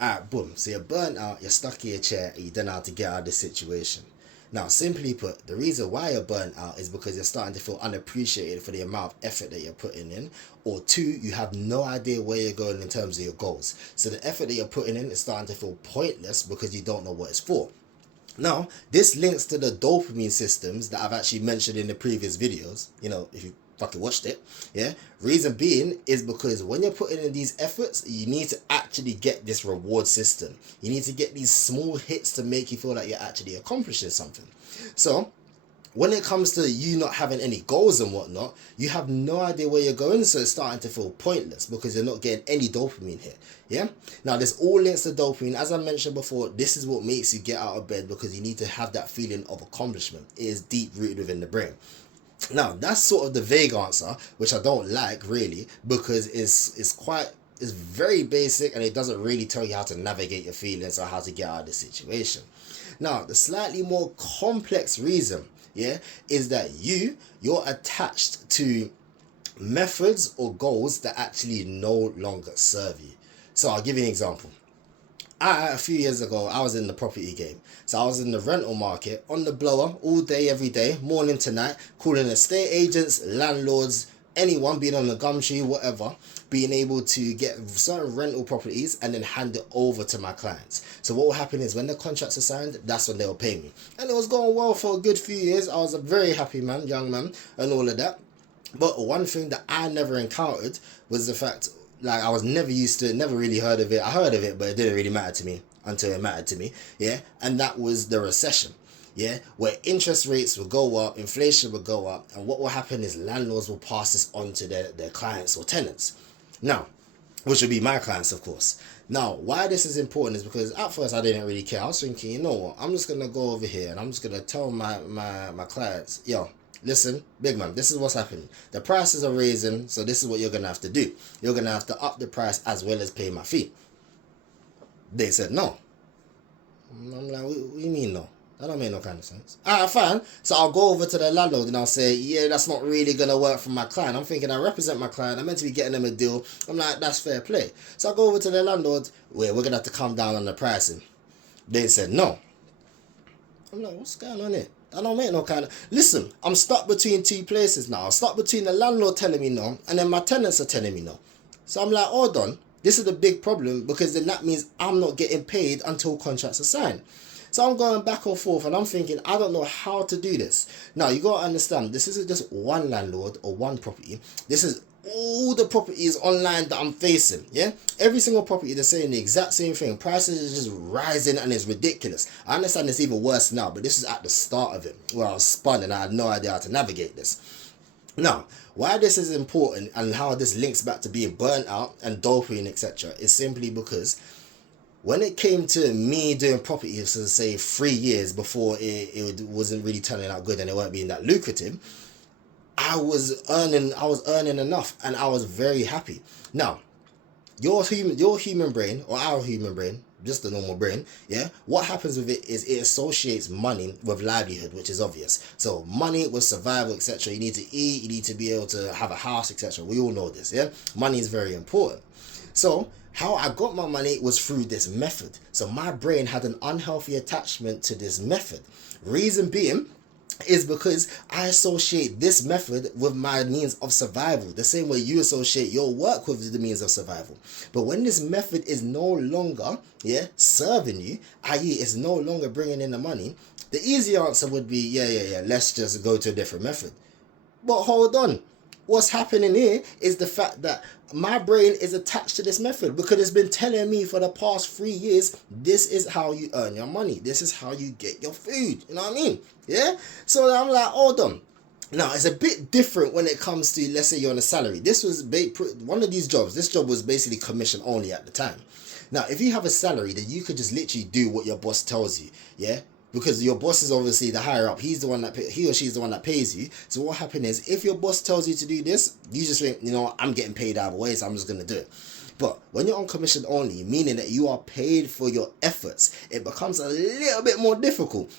Alright, boom. So you're burnt out, you're stuck in your chair, and you don't know how to get out of the situation. Now, simply put, the reason why you're burnt out is because you're starting to feel unappreciated for the amount of effort that you're putting in. Or two, you have no idea where you're going in terms of your goals. So the effort that you're putting in is starting to feel pointless because you don't know what it's for. Now, this links to the dopamine systems that I've actually mentioned in the previous videos, if you fucking watched it. Yeah, reason being is because when you're putting in these efforts, you need to actually get this reward system. You need to get these small hits to make you feel like you're actually accomplishing something. So when it comes to you not having any goals and whatnot, you have no idea where you're going, so it's starting to feel pointless because you're not getting any dopamine here. Yeah. Now, this all links to dopamine. As I mentioned before, this is what makes you get out of bed because you need to have that feeling of accomplishment. It is deep rooted within the brain. Now, that's sort of the vague answer, which I don't like really, because it's very basic and it doesn't really tell you how to navigate your feelings or how to get out of the situation. Now, the slightly more complex reason, is that you're attached to methods or goals that actually no longer serve you. So I'll give you an example. A few years ago, I was in the property game. So I was in the rental market on the blower all day, every day, morning to night, calling estate agents, landlords, anyone, being on the gumtree, whatever, being able to get certain rental properties and then hand it over to my clients. So what will happen is when the contracts are signed, that's when they'll pay me. And it was going well for a good few years. I was a very happy young man and all of that. But one thing that I never encountered was the fact, like, I was never used to it, never really heard of it. I heard of it, but it didn't really matter to me until it mattered to me. And that was the recession. Where interest rates will go up, inflation will go up, and what will happen is landlords will pass this on to their clients or tenants. Now, which would be my clients, of course. Now, why this is important is because at first I didn't really care. I was thinking, you know what, I'm just going to go over here and I'm just going to tell my clients, yo, listen, big man, this is what's happening. The prices are raising, so this is what you're going to have to do. You're going to have to up the price as well as pay my fee. They said no. I'm like, what do you mean no? That don't make no kind of sense. Alright, fine. So I'll go over to the landlord and I'll say, yeah, that's not really going to work for my client. I'm thinking I represent my client. I'm meant to be getting them a deal. I'm like, that's fair play. So I go over to the landlord. We're going to have to come down on the pricing. They said no. I'm like, what's going on here? I don't make no kind of... Listen, I'm stuck between two places now. I'm stuck between the landlord telling me no and then my tenants are telling me no. So I'm like, hold on. This is the big problem because then that means I'm not getting paid until contracts are signed. So I'm going back and forth and I'm thinking, I don't know how to do this. Now, you got to understand, this isn't just one landlord or one property. This is all the properties online that I'm facing. Every single property, they're saying the exact same thing. Prices are just rising and it's ridiculous. I understand it's even worse now, but this is at the start of it where I was spun and I had no idea how to navigate this. Now, why this is important and how this links back to being burnt out and dopamine, etc., is simply because when it came to me doing property for, say, 3 years before it wasn't really turning out good and it weren't being that lucrative, I was earning enough and I was very happy. Now, your human brain or our human brain, just the normal brain, what happens with it is it associates money with livelihood, which is obvious. So money with survival, etc. You need to eat, you need to be able to have a house, etc. We all know this. Money is very important. So how I got my money was through this method. So my brain had an unhealthy attachment to this method. Reason being is because I associate this method with my means of survival, the same way you associate your work with the means of survival. But when this method is no longer serving you, i.e. it's no longer bringing in the money, the easy answer would be let's just go to a different method. But hold on. What's happening here is the fact that my brain is attached to this method because it's been telling me for the past 3 years, this is how you earn your money. This is how you get your food. You know what I mean? So I'm like, hold on. Now, it's a bit different when it comes to, let's say you're on a salary. This was one of these jobs. This job was basically commission only at the time. Now, if you have a salary, then you could just literally do what your boss tells you. Because your boss is obviously the higher up. He or she is the one that pays you. So what happens is, if your boss tells you to do this, you just think, I'm getting paid either way, so I'm just going to do it. But when you're on commission only, meaning that you are paid for your efforts, it becomes a little bit more difficult.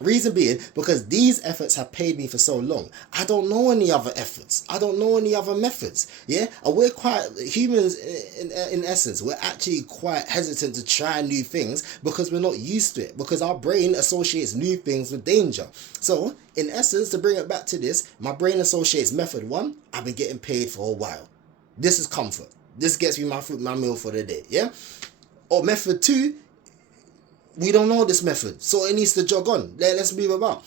Reason being, because these efforts have paid me for so long. I don't know any other efforts. I don't know any other methods. Yeah, and we're quite humans in essence. We're actually quite hesitant to try new things because we're not used to it. Because our brain associates new things with danger. So, in essence, to bring it back to this, my brain associates method one. I've been getting paid for a while. This is comfort. This gets me my meal for the day. Yeah, or method two. We don't know this method, so it needs to jog on. Let's move about.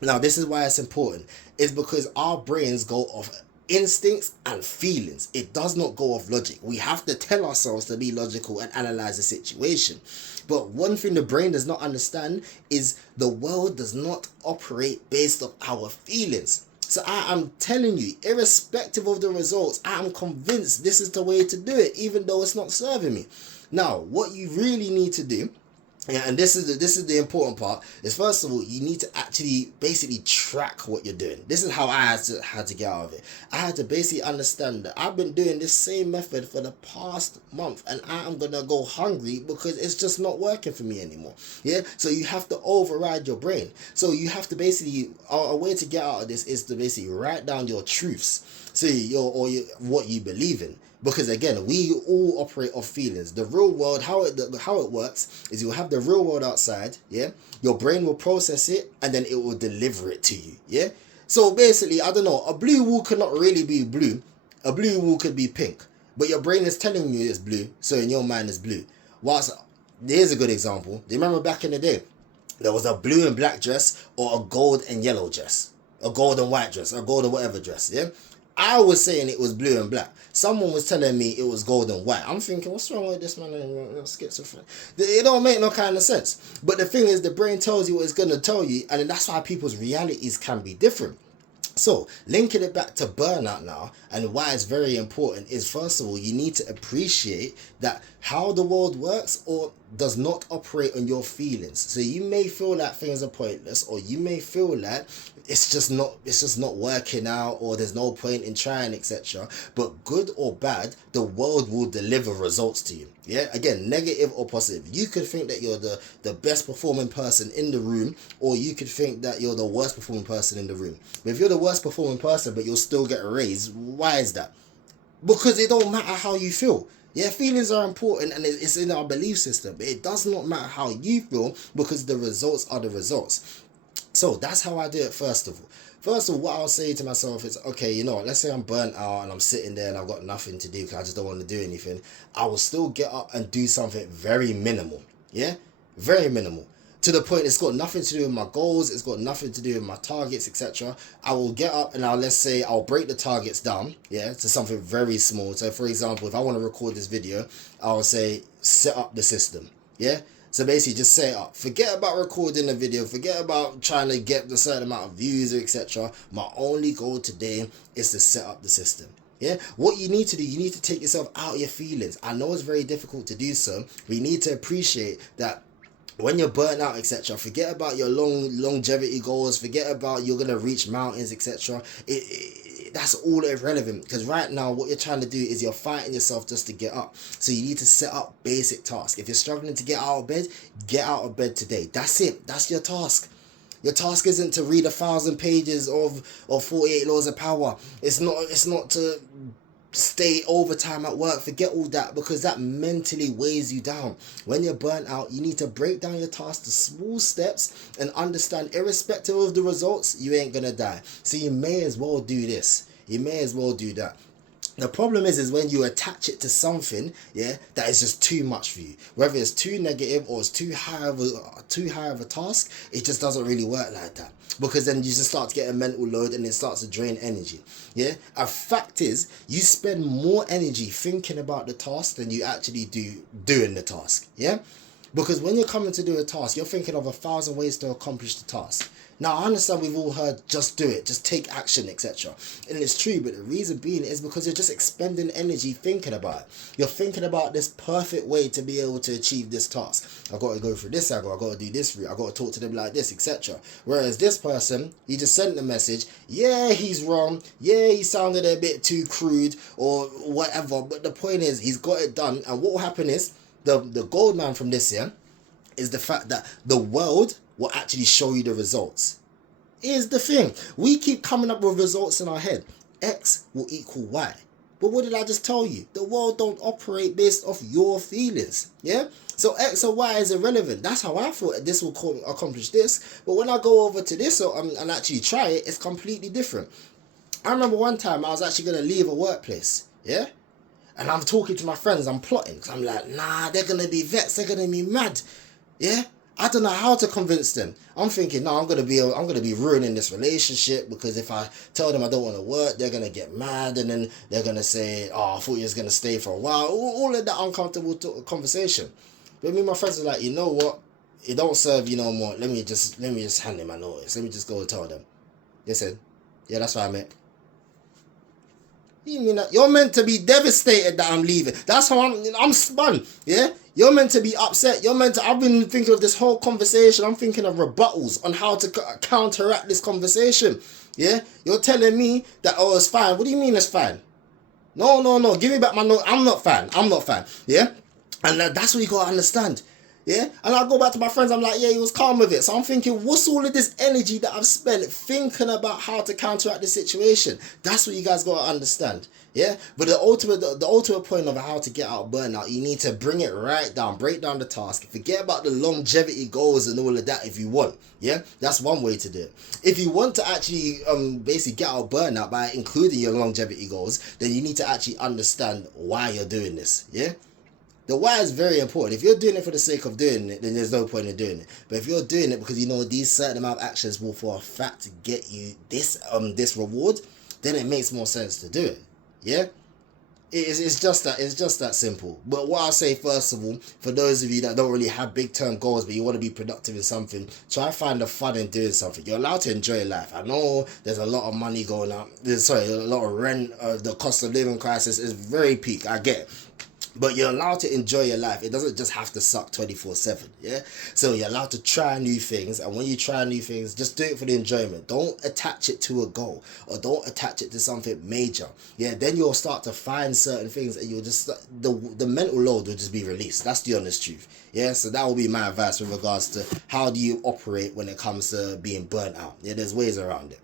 Now, this is why it's important. It's because our brains go off instincts and feelings. It does not go off logic. We have to tell ourselves to be logical and analyze the situation. But one thing the brain does not understand is the world does not operate based on our feelings. So I am telling you, irrespective of the results, I am convinced this is the way to do it, even though it's not serving me. Now, what you really need to do, yeah, and this is the important part, is first of all, you need to actually basically track what you're doing. This is how I had to get out of it. I had to basically understand that I've been doing this same method for the past month and I am going to go hungry because it's just not working for me anymore. Yeah, so you have to override your brain. So you have to basically, a way to get out of this is to basically write down your truths. So what you believe in. Because again, we all operate off feelings. The real world, how it works is you'll have the real world outside, yeah? Your brain will process it and then it will deliver it to you, yeah? So basically, I don't know, a blue wall cannot really be blue. A blue wall could be pink. But your brain is telling you it's blue, so in your mind it's blue. Whilst, here's a good example. Do you remember back in the day? There was a blue and black dress or a gold and yellow dress. A gold and white dress, or gold and whatever dress, yeah? I was saying it was blue and black. Someone was telling me it was gold and white. I'm thinking, what's wrong with this man? Schizophrenic. It don't make no kind of sense. But the thing is, the brain tells you what it's going to tell you, and that's why people's realities can be different. So, linking it back to burnout now, and why it's very important is, first of all, you need to appreciate that how the world works or does not operate on your feelings. So you may feel like things are pointless, or you may feel like it's just not working out, or there's no point in trying, etc. But good or bad, the world will deliver results to you. Yeah, again, negative or positive. You could think that you're the best performing person in the room, or you could think that you're the worst performing person in the room. But if you're the worst performing person but you'll still get a raise, why is that? Because it don't matter how you feel. Yeah, feelings are important and it's in our belief system, but it does not matter how you feel because the results are the results. So that's how I do it. First of all, what I'll say to myself is, okay, you know what, let's say I'm burnt out and I'm sitting there and I've got nothing to do because I just don't want to do anything. I will still get up and do something very minimal. Yeah, very minimal. To the point it's got nothing to do with my goals, it's got nothing to do with my targets, etc. I will get up and I'll break the targets down, yeah, to something very small. So for example, if I want to record this video, I'll say set up the system, yeah. So basically just set it up. Forget about recording the video, forget about trying to get the certain amount of views, etc. My only goal today is to set up the system. Yeah, what you need to do, you need to take yourself out of your feelings. I know it's very difficult to do so, but you need to appreciate that when you're burnt out, etc., forget about your longevity goals, forget about you're going to reach mountains, etc. That's all irrelevant, because right now what you're trying to do is you're fighting yourself just to get up. So you need to set up basic tasks. If you're struggling to get out of bed, get out of bed today. That's it. That's your task. Your task isn't to read 1,000 pages of 48 laws of power. It's not to stay overtime at work. Forget all that, because that mentally weighs you down. When you're burnt out, you need to break down your task to small steps and understand, irrespective of the results, you ain't gonna die. So you may as well do this, you may as well do that. The problem is when you attach it to something, yeah, that is just too much for you. Whether it's too negative or it's too high of a task, it just doesn't really work like that. Because then you just start to get a mental load and it starts to drain energy. Yeah. A fact is, you spend more energy thinking about the task than you actually do doing the task. Yeah. Because when you're coming to do a task, you're thinking of 1,000 ways to accomplish the task. Now, I understand we've all heard, just do it, just take action, etc. And it's true, but the reason being is because you're just expending energy thinking about it. You're thinking about this perfect way to be able to achieve this task. I've got to go through this angle, I've got to do this route, I've got to talk to them like this, etc. Whereas this person, he just sent the message, yeah, he's wrong, yeah, he sounded a bit too crude or whatever, but the point is, he's got it done. And what will happen is, the gold mine from this year is the fact that the world will actually show you the results. Here's the thing. We keep coming up with results in our head. X will equal Y. But what did I just tell you? The world don't operate based off your feelings. Yeah? So X or Y is irrelevant. That's how I thought this will accomplish this. But when I go over to this and actually try it, it's completely different. I remember one time I was actually going to leave a workplace. Yeah? And I'm talking to my friends. I'm plotting. Because I'm like, nah, they're going to be vexed. They're going to be mad. Yeah? I don't know how to convince them. I'm thinking, no, I'm gonna be ruining this relationship, because if I tell them I don't want to work, they're gonna get mad, and then they're gonna say, oh, I thought you was gonna stay for a while. All of that uncomfortable conversation. But me and my friends are like, you know what? It don't serve you no more. Let me just hand in my notice. Let me just go and tell them. They said, yeah, that's what I meant. You mean that you're meant to be devastated that I'm leaving? That's how I'm spun. Yeah, you're meant to be upset. I've been thinking of this whole conversation. I'm thinking of rebuttals on how to counteract this conversation. Yeah, you're telling me that, oh, it's fine. What do you mean it's fine? No. Give me back my note. I'm not fine. Yeah, and that's what you gotta understand. Yeah, and I go back to my friends, I'm like, yeah, he was calm with it. So I'm thinking, what's all of this energy that I've spent thinking about how to counteract the situation? That's what you guys got to understand. Yeah, but the ultimate point of how to get out of burnout, you need to bring it right down, break down the task, forget about the longevity goals and all of that if you want. Yeah, that's one way to do it. If you want to actually basically get out of burnout by including your longevity goals, then you need to actually understand why you're doing this. Yeah. The why is very important. If you're doing it for the sake of doing it, then there's no point in doing it. But if you're doing it because you know these certain amount of actions will for a fact get you this reward, then it makes more sense to do it. Yeah? It's just that simple. But what I'll say first of all, for those of you that don't really have big term goals but you want to be productive in something, try find the fun in doing something. You're allowed to enjoy life. I know there's a lot of money going up. A lot of rent. The cost of living crisis is very peak. I get it. But you're allowed to enjoy your life. It doesn't just have to suck 24/7, yeah? So you're allowed to try new things, and when you try new things, just do it for the enjoyment. Don't attach it to a goal, or don't attach it to something major. Yeah, then you'll start to find certain things, and you'll just, the mental load will just be released. That's the honest truth. Yeah, so that will be my advice with regards to how do you operate when it comes to being burnt out. Yeah, there's ways around it.